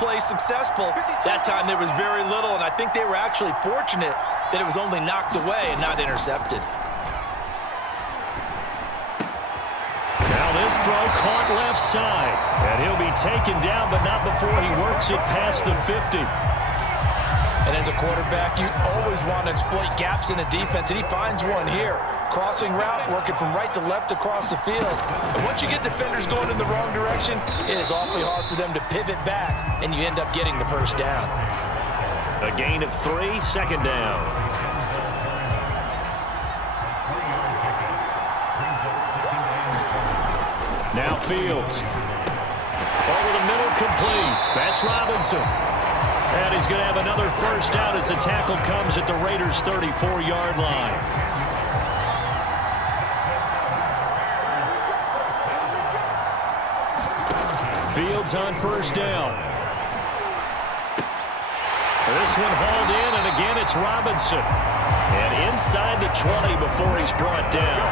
plays successful. That time there was very little, and I think they were actually fortunate that it was only knocked away and not intercepted. Now this throw caught left side, and he'll be taken down, but not before he works it past the 50. And as a quarterback, you always want to exploit gaps in a defense, and he finds one here. Crossing route, working from right to left across the field. And once you get defenders going in the wrong direction, it is awfully hard for them to pivot back, and you end up getting the first down. A gain of 3, second down. Now Fields. Over the middle, complete. That's Robinson. And he's going to have another first down as the tackle comes at the Raiders' 34-yard line. Fields on first down. This one hauled in, and again it's Robinson. And inside the 20 before he's brought down.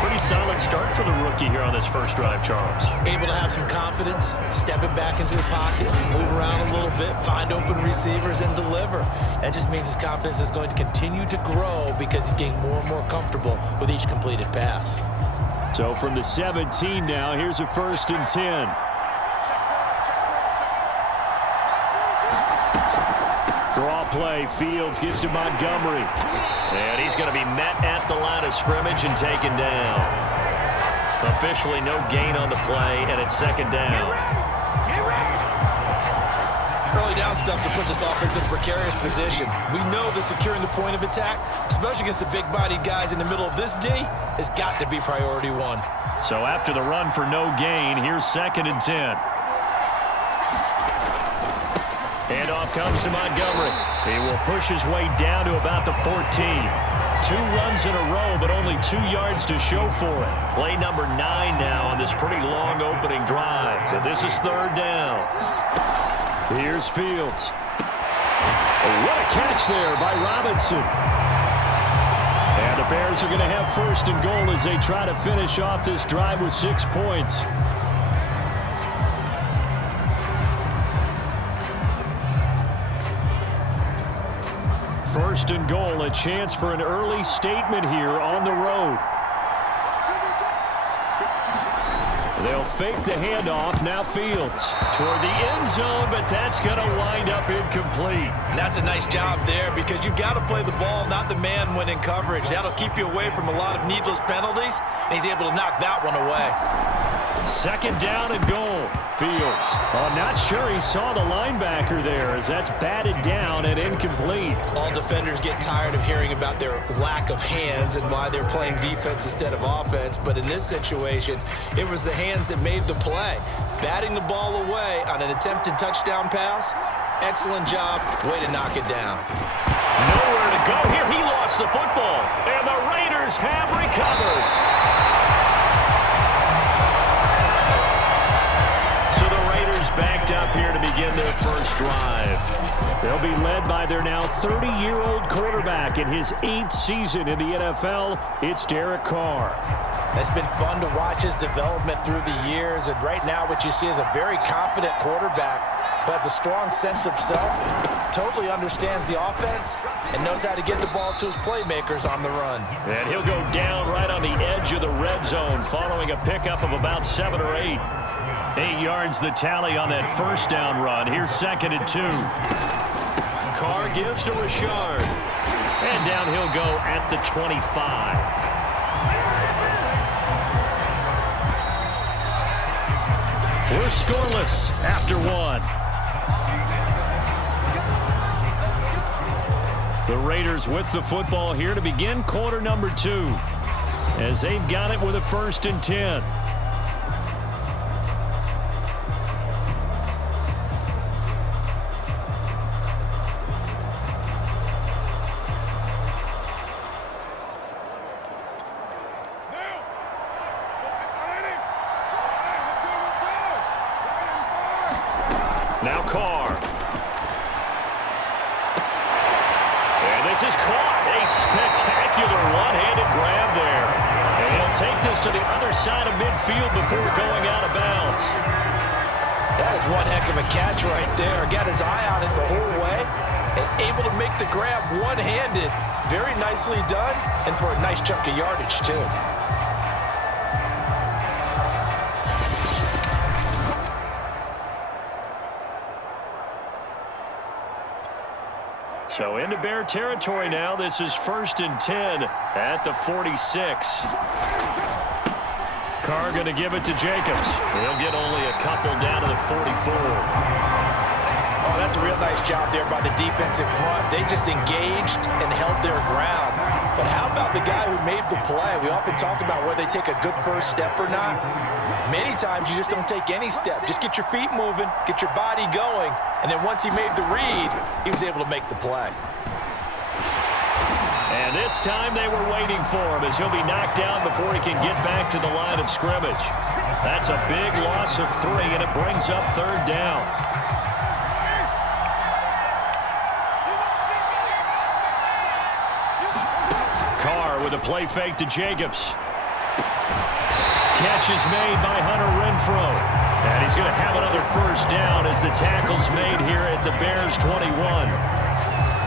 Pretty solid start for the rookie here on this first drive, Charles. Able to have some confidence, stepping back into the pocket, move around a little bit, find open receivers, and deliver. That just means his confidence is going to continue to grow because he's getting more and more comfortable with each completed pass. So from the 17 now, here's a 1st and 10. Draw play, Fields gives to Montgomery. And he's going to be met at the line of scrimmage and taken down. Officially no gain on the play, and it's second down. Early down stuff to put this offense in a precarious position. We know that securing the point of attack, especially against the big-bodied guys in the middle of this D, has got to be priority one. So after the run for no gain, here's 2nd and 10. Handoff comes to Montgomery. He will push his way down to about the 14. 2 runs in a row, but only 2 yards to show for it. Play number 9 now on this pretty long opening drive. But this is 3rd down. Here's Fields. Oh, what a catch there by Robinson. And the Bears are going to have 1st and goal as they try to finish off this drive with 6 points. First and goal, a chance for an early statement here on the road. They'll fake the handoff. Now Fields toward the end zone, but that's going to wind up incomplete. And that's a nice job there because you've got to play the ball, not the man when in coverage. That'll keep you away from a lot of needless penalties, and he's able to knock that one away. 2nd down and goal. Fields. I'm not sure he saw the linebacker there as that's batted down and incomplete. All defenders get tired of hearing about their lack of hands and why they're playing defense instead of offense. But in this situation, it was the hands that made the play. Batting the ball away on an attempted touchdown pass. Excellent job. Way to knock it down. Nowhere to go here. He lost the football. And the Raiders have recovered. Backed up here to begin their first drive. They'll be led by their now 30-year-old quarterback in his 8th season in the NFL. It's Derek Carr. It's been fun to watch his development through the years, and right now what you see is a very confident quarterback who has a strong sense of self, totally understands the offense, and knows how to get the ball to his playmakers on the run. And he'll go down right on the edge of the red zone following a pickup of about 7 or 8. 8 yards the tally on that first down run. Here's 2nd and 2. Carr gives to Richard. And down he'll go at the 25. We're scoreless after 1. The Raiders with the football here to begin quarter number 2. As they've got it with a 1st and 10. Now Carr. And this is caught. A spectacular one-handed grab there. And he'll take this to the other side of midfield before going out of bounds. That is one heck of a catch right there. Got his eye on it the whole way and able to make the grab one-handed. Very nicely done, and for a nice chunk of yardage, too. So into Bear territory now. This is 1st and 10 at the 46. Carr going to give it to Jacobs. He'll get only a couple down to the 44. Oh, that's a real nice job there by the defensive front. They just engaged and held their ground. But how about the guy who made the play? We often talk about whether they take a good first step or not. Many times you just don't take any step. Just get your feet moving, get your body going, and then once he made the read, he was able to make the play. And this time they were waiting for him as he'll be knocked down before he can get back to the line of scrimmage. That's a big loss of 3, and it brings up 3rd down. Carr with a play fake to Jacobs. Catch is made by Hunter Renfrow. And he's going to have another 1st down as the tackle's made here at the Bears' 21.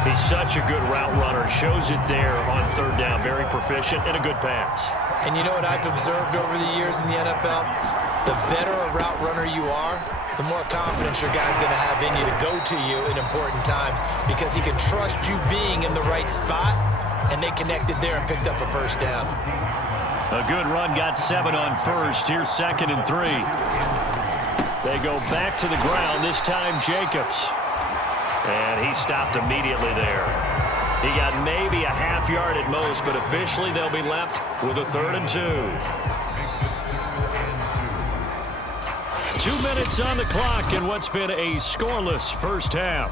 He's such a good route runner. Shows it there on 3rd down. Very proficient and a good pass. And you know what I've observed over the years in the NFL? The better a route runner you are, the more confidence your guy's going to have in you to go to you in important times because he can trust you being in the right spot, and they connected there and picked up a 1st down. A good run got 7 on 1st. Here's 2nd and 3. They go back to the ground, this time Jacobs. And he stopped immediately there. He got maybe a half yard at most, but officially they'll be left with a 3rd and 2. 2 minutes on the clock in what's been a scoreless first half.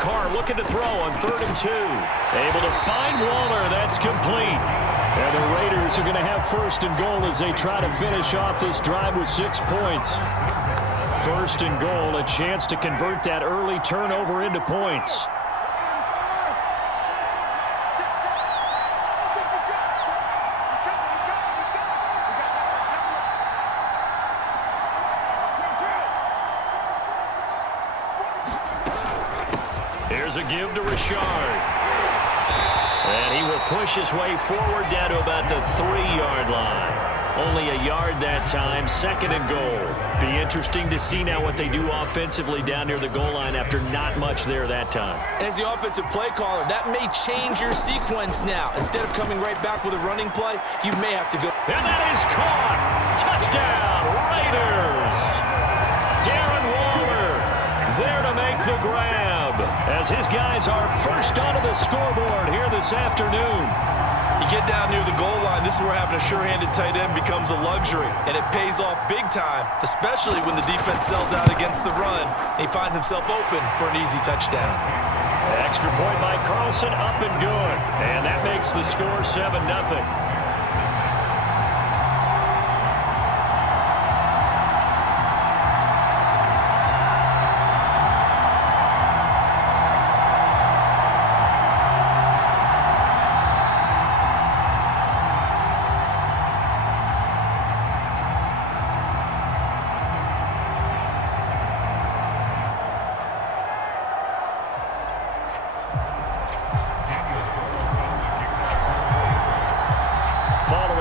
Carr looking to throw on 3rd and 2. Able to find Waller. That's complete. And the Raiders are going to have 1st and goal as they try to finish off this drive with 6 points. 1st and goal, a chance to convert that early turnover into points. Here's a give to Richard. And he will push his way forward down to about the 3-yard line. Only a yard that time, 2nd and goal. Be interesting to see now what they do offensively down near the goal line after not much there that time. As the offensive play caller, that may change your sequence now. Instead of coming right back with a running play, you may have to go. And that is caught. Touchdown, Raiders. Darren Waller there to make the grab as his guys are first onto the scoreboard here this afternoon. You get down near the goal line, this is where having a sure-handed tight end becomes a luxury, and it pays off big time, especially when the defense sells out against the run, and he finds himself open for an easy touchdown. Extra point by Carlson, up and good, and that makes the score 7-0.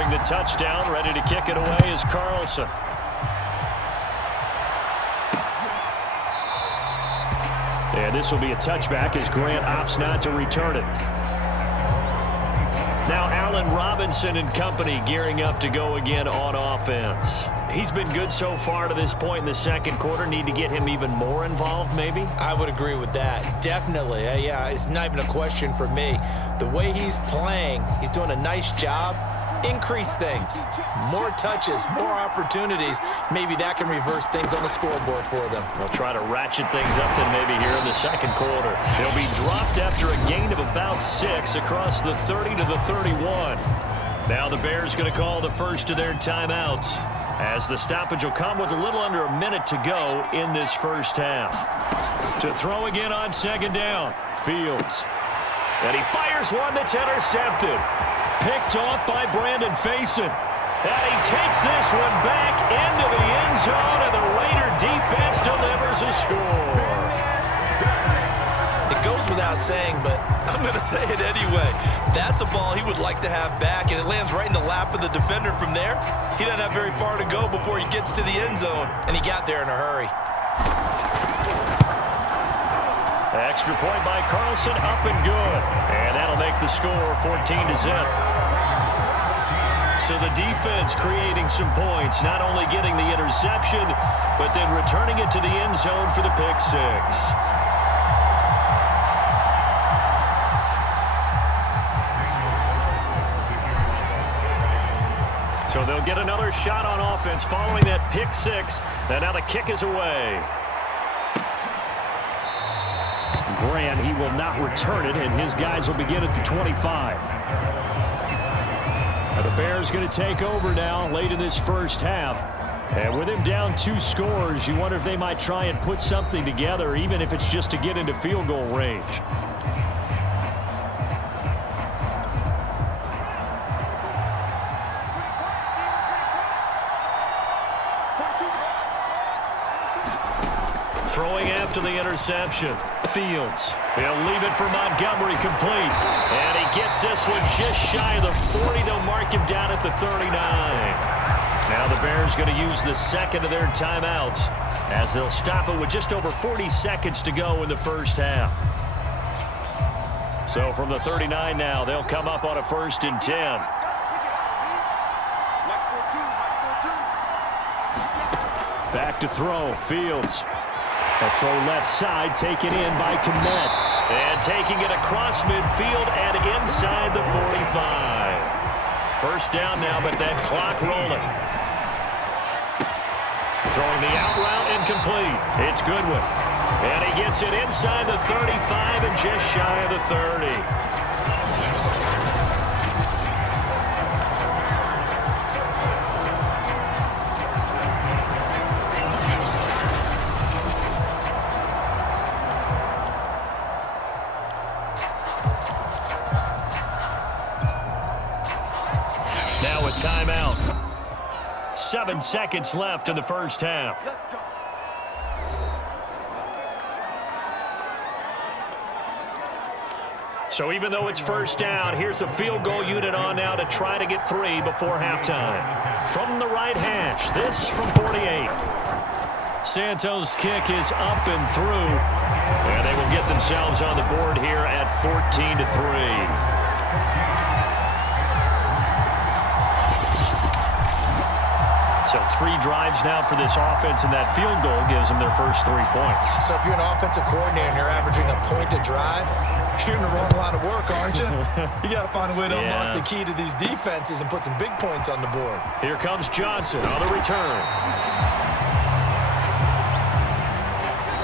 The touchdown, ready to kick it away is Carlson. And this will be a touchback as Grant opts not to return it. Now Allen Robinson and company gearing up to go again on offense. He's been good so far to this point in the 2nd quarter. Need to get him even more involved, maybe? I would agree with that. Definitely. Yeah, it's not even a question for me. The way he's playing, he's doing a nice job. Increase things. More touches, more opportunities. Maybe that can reverse things on the scoreboard for them. They'll try to ratchet things up then maybe here in the 2nd quarter. They'll be dropped after a gain of about 6 across the 30 to the 31. Now the Bears going to call the first of their timeouts as the stoppage will come with a little under a minute to go in this first half. To throw again on 2nd down, Fields. And he fires one that's intercepted. Picked off by Brandon Faison. And he takes this one back into the end zone, and the Raider defense delivers a score. It goes without saying, but I'm going to say it anyway. That's a ball he would like to have back, and it lands right in the lap of the defender from there. He doesn't have very far to go before he gets to the end zone, and he got there in a hurry. Extra point by Carlson, up and good. And that'll make the score 14-0. So the defense creating some points, not only getting the interception, but then returning it to the end zone for the pick six. So they'll get another shot on offense following that pick six. And now the kick is away. Grant, he will not return it, and his guys will begin at the 25. Now the Bears going to take over now late in this first half. And with him down 2 scores, you wonder if they might try and put something together, even if it's just to get into field goal range. Throwing after the interception. Fields. He'll leave it for Montgomery complete. And he gets this one just shy of the 40. They'll mark him down at the 39. Now the Bears going to use the second of their timeouts as they'll stop it with just over 40 seconds to go in the first half. So from the 39 now, they'll come up on a 1st and 10. Back to throw. Fields. A throw left side taken in by Kmet. And taking it across midfield and inside the 45. First down now, but that clock rolling. Throwing the out route incomplete. It's Goodwin. And he gets it inside the 35 and just shy of the 30. Now a timeout. 7 seconds left in the first half. So even though it's first down, here's the field goal unit on now to try to get 3 before halftime. From the right hash, this from 48. Santos' kick is up and through. And they will get themselves on the board here at 14-3. So 3 drives now for this offense, and that field goal gives them their first 3 points. So if you're an offensive coordinator and you're averaging a point a drive, you're in the wrong line of work, aren't you? You got to find a way to unlock the key to these defenses and put some big points on the board. Here comes Johnson on the return.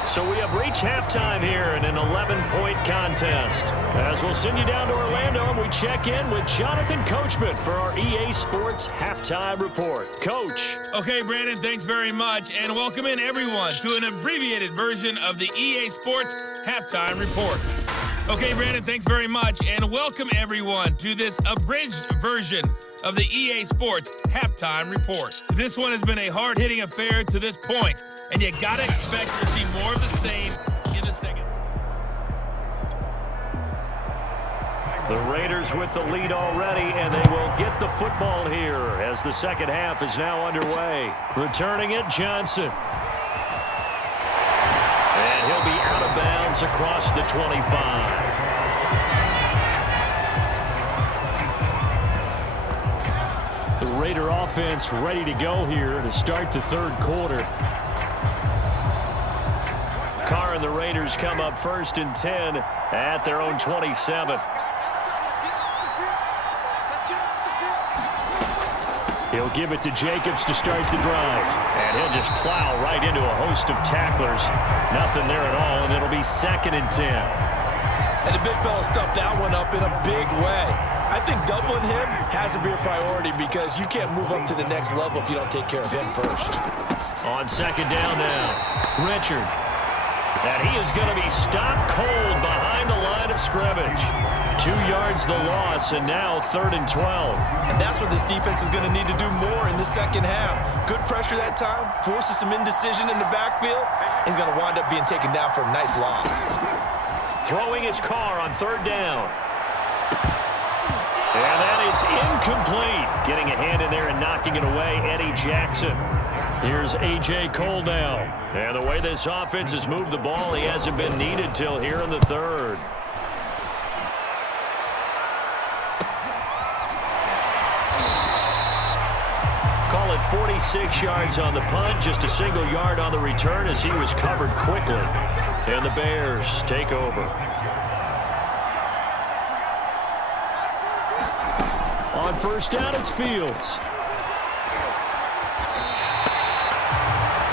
So we have reached halftime here in an 11-point contest. As we'll send you down to Orlando, and we check in with Jonathan Coachman for our EA Sports Halftime Report. Coach. Okay, Brandon, thanks very much, and welcome in everyone to an abbreviated version of the EA Sports Halftime Report. Okay, Brandon, thanks very much, and welcome everyone to this abridged version of the EA Sports Halftime Report. This one has been a hard-hitting affair to this point, and you gotta expect to see more of the same in the second. The Raiders with the lead already, and they will get the football here as the second half is now underway. Returning it, Johnson. And he'll be out of bounds across the 25. The Raider offense ready to go here to start the third quarter. Carr and the Raiders come up 1st and 10 at their own 27. He'll give it to Jacobs to start the drive. And he'll just plow right into a host of tacklers. Nothing there at all, and it'll be 2nd and 10. And the big fella stuffed that one up in a big way. I think doubling him has to be a priority because you can't move up to the next level if you don't take care of him first. On 2nd down now, Richard. And he is going to be stopped cold behind the line of scrimmage. 2 yards the loss, and now 3rd and 12. And that's what this defense is going to need to do more in the second half. Good pressure that time, forces some indecision in the backfield. He's going to wind up being taken down for a nice loss. Throwing his Carr on 3rd down. And that is incomplete. Getting a hand in there and knocking it away, Eddie Jackson. Here's A.J. Cole now. And the way this offense has moved the ball, he hasn't been needed till here in the 3rd. Call it 46 yards on the punt, just a single yard on the return as he was covered quickly. And the Bears take over. On 1st down, it's Fields.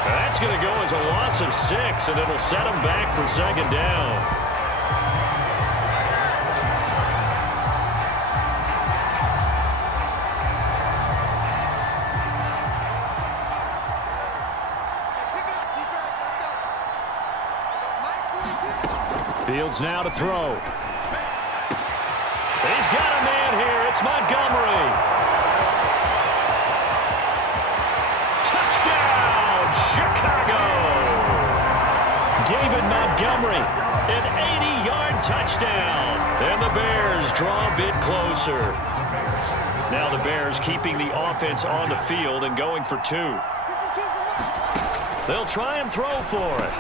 That's going to go as a loss of 6, and it'll set him back for 2nd down. Fields now to throw. He's got a man here. It's Montgomery. Touchdown, Chicago. David Montgomery, an 80-yard touchdown. And the Bears draw a bit closer. Now the Bears keeping the offense on the field and going for 2. They'll try and throw for it.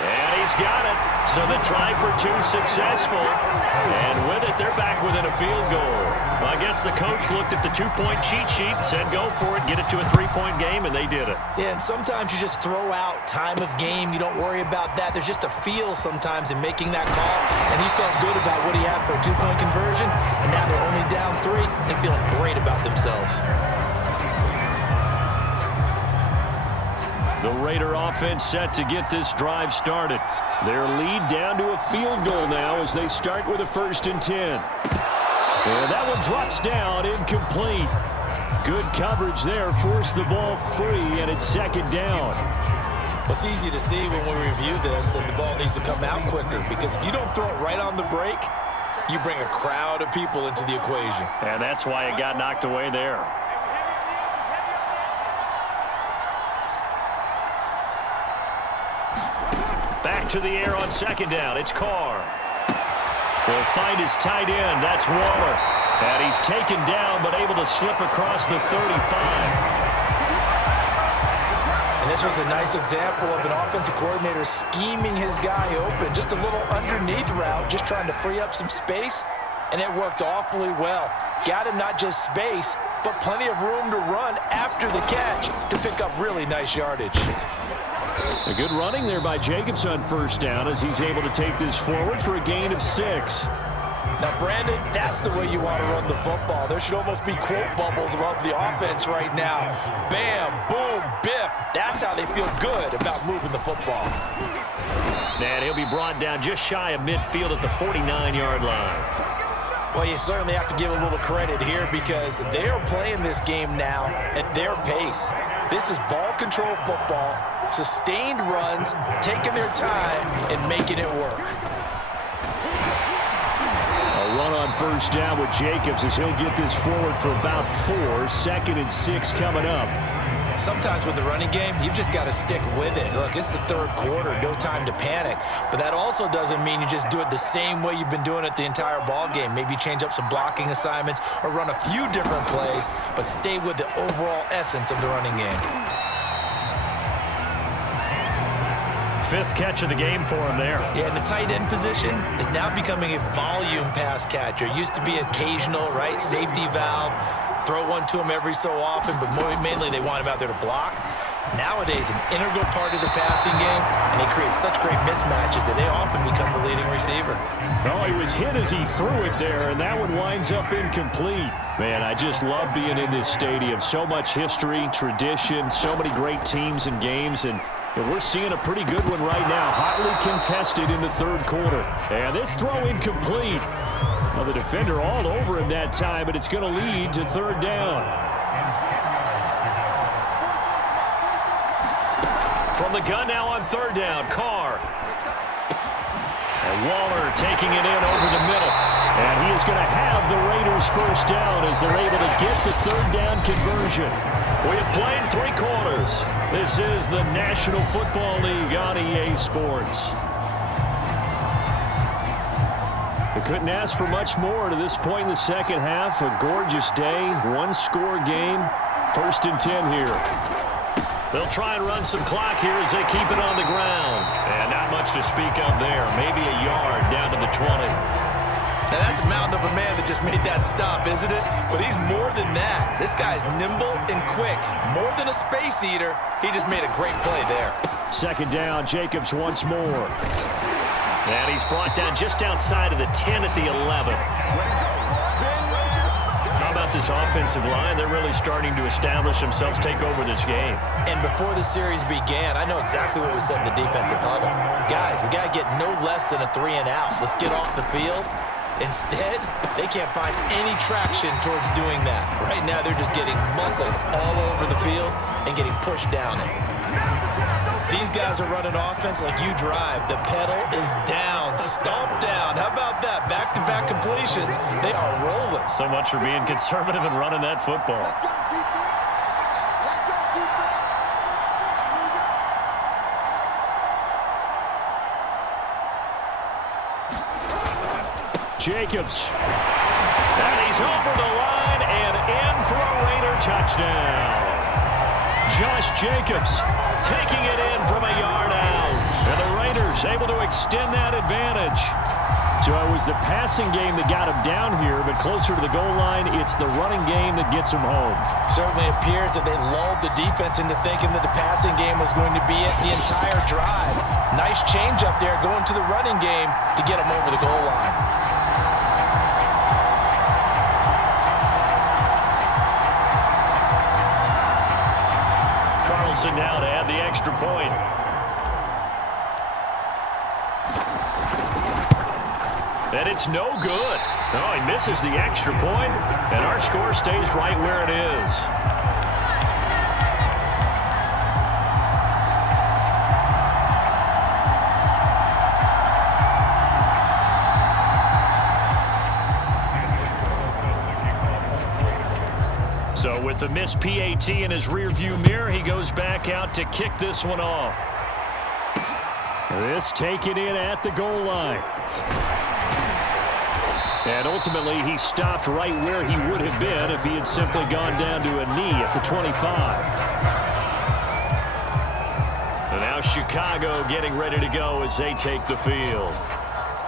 And he's got it. So the try for 2 successful. And with it, they're back within a field goal. Well, I guess the coach looked at the 2-point cheat sheet and said, go for it, get it to a 3-point game, and they did it. Yeah, and sometimes you just throw out time of game. You don't worry about that. There's just a feel sometimes in making that call. And he felt good about what he had for a 2-point conversion. And now they're only down 3 and feeling great about themselves. The Raider offense set to get this drive started. Their lead down to a field goal now as they start with a 1st and 10. And that one drops down, incomplete. Good coverage there, forced the ball free, and it's 2nd down. It's easy to see when we review this that the ball needs to come out quicker, because if you don't throw it right on the break, you bring a crowd of people into the equation. And that's why it got knocked away there. Back to the air on 2nd down. It's Carr. He'll find his tight end. That's Waller. And he's taken down but able to slip across the 35. And this was a nice example of an offensive coordinator scheming his guy open. Just a little underneath route, just trying to free up some space. And it worked awfully well. Got him not just space, but plenty of room to run after the catch to pick up really nice yardage. A good running there by Jacobs on 1st down as he's able to take this forward for a gain of 6. Now, Brandon, that's the way you want to run the football. There should almost be quote bubbles above the offense right now. Bam, boom, biff. That's how they feel good about moving the football. And he'll be brought down just shy of midfield at the 49-yard line. Well, you certainly have to give a little credit here because they are playing this game now at their pace. This is ball control football, sustained runs, taking their time and making it work. A run on 1st down with Jacobs as he'll get this forward for about 4. 2nd and 6 coming up. Sometimes with the running game, you've just got to stick with it. Look, it's the 3rd quarter, no time to panic. But that also doesn't mean you just do it the same way you've been doing it the entire ball game. Maybe change up some blocking assignments or run a few different plays, but stay with the overall essence of the running game. 5th catch of the game for him there. Yeah, and the tight end position is now becoming a volume pass catcher. Used to be occasional, right? Safety valve. Throw one to him every so often, but mainly they want him out there to block. Nowadays, an integral part of the passing game, and they create such great mismatches that they often become the leading receiver. Oh, he was hit as he threw it there, and that one winds up incomplete. Man, I just love being in this stadium. So much history, tradition, so many great teams and games, and we're seeing a pretty good one right now. Hotly contested in the 3rd quarter. And this throw incomplete. Well, the defender all over him that time, but it's going to lead to 3rd down. From the gun now on 3rd down, Carr. And Waller taking it in over the middle. And he is going to have the Raiders first down as they're able to get the third down conversion. We have played 3 quarters. This is the National Football League on EA Sports. We couldn't ask for much more to this point in the second half. A gorgeous day, 1-score game. 1st and 10 here. They'll try and run some clock here as they keep it on the ground. And not much to speak of there. Maybe a yard down to the 20. Now, that's a mountain of a man that just made that stop, isn't it? But he's more than that. This guy's nimble and quick. More than a space eater. He just made a great play there. 2nd down, Jacobs once more. And he's brought down just outside of the 10 at the 11. How about this offensive line? They're really starting to establish themselves, take over this game. And before the series began, I know exactly what we said in the defensive huddle. Guys, we got to get no less than a 3 and out. Let's get off the field. Instead, they can't find any traction towards doing that. Right now, they're just getting muscled all over the field and getting pushed down it. These guys are running offense like you drive. The pedal is down, stomped down. How about that? Back-to-back completions. They are rolling. So much for being conservative and running that football. Jacobs. And he's over the line and in for a Raider touchdown. Josh Jacobs taking it in from a yard out. And the Raiders able to extend that advantage. So it was the passing game that got him down here, but closer to the goal line, it's the running game that gets him home. Certainly appears that they lulled the defense into thinking that the passing game was going to be it the entire drive. Nice change up there going to the running game to get him over the goal line. Carlson now to add the extra point. And it's no good. No, he misses the extra point, and our score stays right where it is. So with the missed PAT in his rearview mirror, he goes back out to kick this one off. This taken in at the goal line. And ultimately, he stopped right where he would have been if he had simply gone down to a knee at the 25. And now Chicago getting ready to go as they take the field.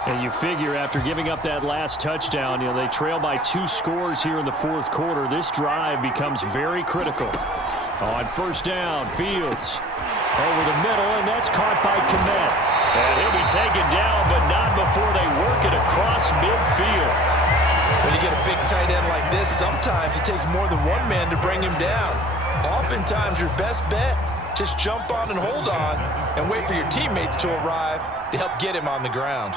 And you figure after giving up that last touchdown, they trail by 2 scores here in the 4th quarter. This drive becomes very critical. On 1st down, Fields over the middle, and that's caught by Kmet. And he'll be taken down, but not before they work it across midfield. When you get a big tight end like this, sometimes it takes more than one man to bring him down. Oftentimes, your best bet, just jump on and hold on and wait for your teammates to arrive to help get him on the ground.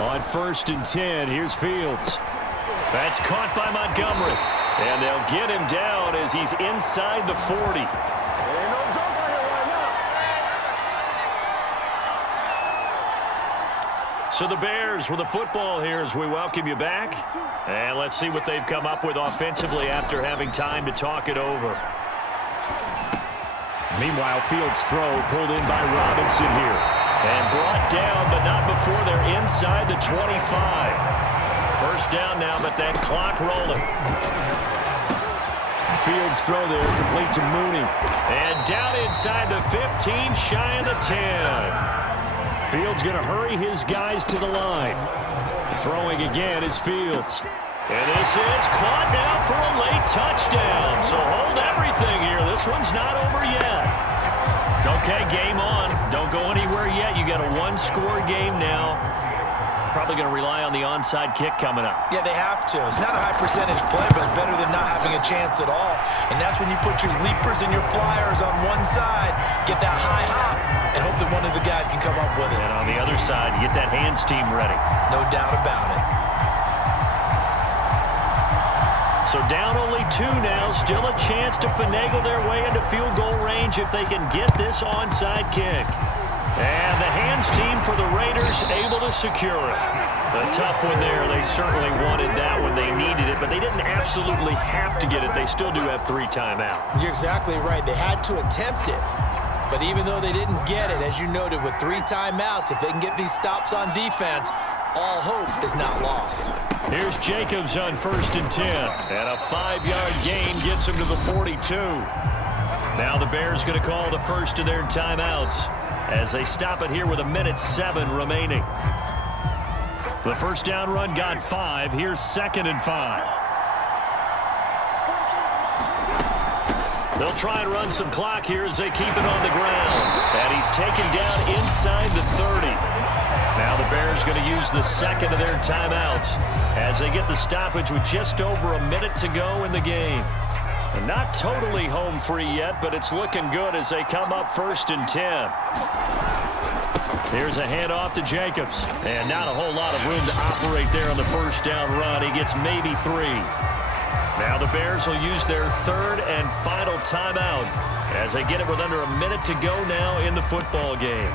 On 1st and 10, here's Fields. That's caught by Montgomery. And they'll get him down as he's inside the 40. So the Bears with the football here as we welcome you back. And let's see what they've come up with offensively after having time to talk it over. Meanwhile, Fields' throw pulled in by Robinson here. And brought down, but not before they're inside the 25. 1st down now, but that clock rolling. Fields' throw there, complete to Mooney. And down inside the 15, shy of the 10. Fields going to hurry his guys to the line. Throwing again is Fields. And this is caught now for a late touchdown. So hold everything here. This one's not over yet. Okay, game on. Don't go anywhere yet. You got a 1-score game now. Probably going to rely on the onside kick coming up. Yeah, they have to. It's not a high percentage play, but it's better than not having a chance at all. And that's when you put your leapers and your flyers on one side, get that high hop, and hope that one of the guys can come up with it. And on the other side, you get that hands team ready. No doubt about it. So down only 2 now. Still a chance to finagle their way into field goal range if they can get this onside kick. And the hands team for the Raiders able to secure it. A tough one there. They certainly wanted that when they needed it, but they didn't absolutely have to get it. They still do have 3 timeouts. You're exactly right. They had to attempt it. But even though they didn't get it, as you noted, with 3 timeouts, if they can get these stops on defense, all hope is not lost. Here's Jacobs on 1st and 10. And a 5-yard gain gets him to the 42. Now the Bears going to call the first of their timeouts as they stop it here with 1:07 remaining. The first down run got 5. Here's 2nd and 5. They'll try and run some clock here as they keep it on the ground. And he's taken down inside the 30. Now the Bears going to use the second of their timeouts as they get the stoppage with just over a minute to go in the game. And not totally home free yet, but it's looking good as they come up 1st and 10. Here's a handoff to Jacobs. And not a whole lot of room to operate there on the first down run. He gets maybe 3. Now the Bears will use their 3rd and final timeout as they get it with under a minute to go now in the football game.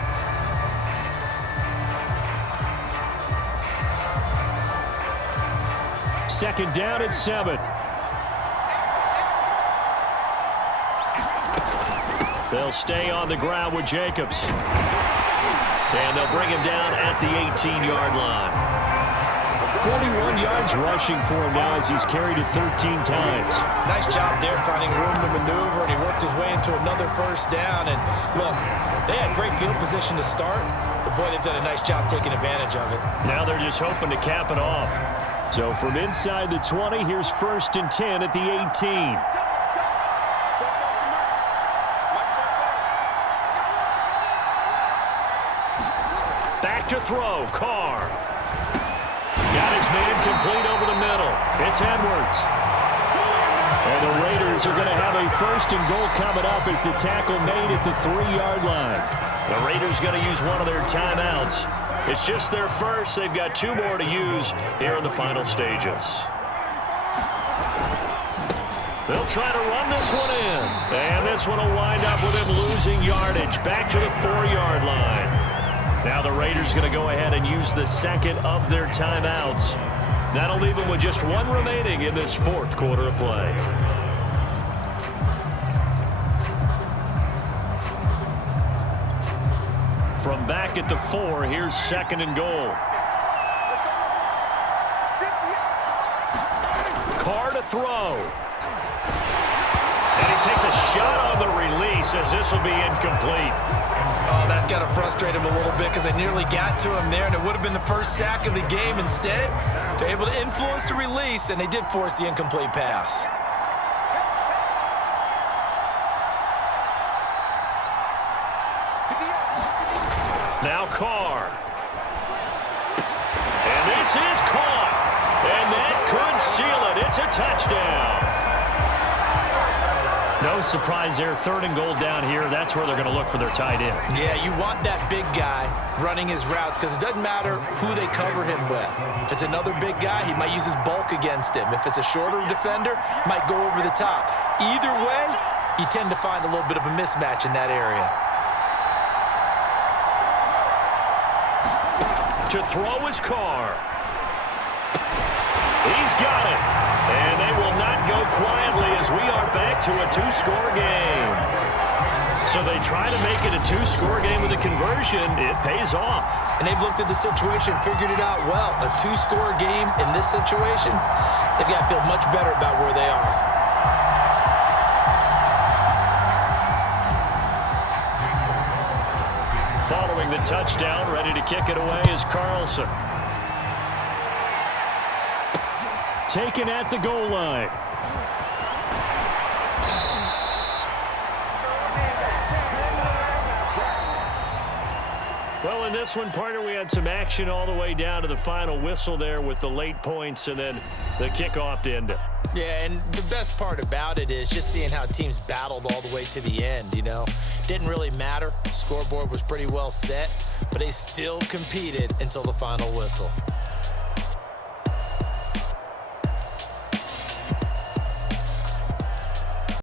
Second down at 7. They'll stay on the ground with Jacobs. And they'll bring him down at the 18-yard line. 41 yards rushing for him now as he's carried it 13 times. Nice job there finding room to maneuver, and he worked his way into another first down. And look, they had great field position to start, but boy, they've done a nice job taking advantage of it. Now they're just hoping to cap it off. So from inside the 20, here's 1st and 10 at the 18. Back to throw, Carr. Got his man complete over the middle. It's Edwards. And the Raiders are going to have a 1st and goal coming up as the tackle made at the 3-yard line. The Raiders going to use one of their timeouts. It's just their first. They've got 2 more to use here in the final stages. They'll try to run this one in. And this one will wind up with him losing yardage back to the 4-yard line. Now the Raiders going to go ahead and use the 2nd of their timeouts. That'll leave them with just 1 remaining in this 4th quarter of play. From back at the 4, here's 2nd and goal. Carr to throw. And he takes a shot on the release as this will be incomplete. Oh, that's got to frustrate him a little bit because they nearly got to him there, and it would have been the first sack of the game. Instead, they're able to influence the release, and they did force the incomplete pass. Now Carr. And this is caught. And that could seal it. It's a touchdown. No surprise there. 3rd and goal down here. That's where they're going to look for their tight end. Yeah, you want that big guy running his routes because it doesn't matter who they cover him with. If it's another big guy, he might use his bulk against him. If it's a shorter defender, might go over the top. Either way, you tend to find a little bit of a mismatch in that area. To throw is Carr. He's got it. And they will not go quietly as we are back to a 2-score game. So they try to make it a 2-score game with a conversion. It pays off. And they've looked at the situation, figured it out well. A 2-score game in this situation, they've got to feel much better about where they are. Following the touchdown, ready to kick it away is Carlson. Taken at the goal line. Well, in this one, partner, we had some action all the way down to the final whistle there with the late points and then the kickoff to end it. Yeah, and the best part about it is just seeing how teams battled all the way to the end, you know. Didn't really matter. Scoreboard was pretty well set, but they still competed until the final whistle.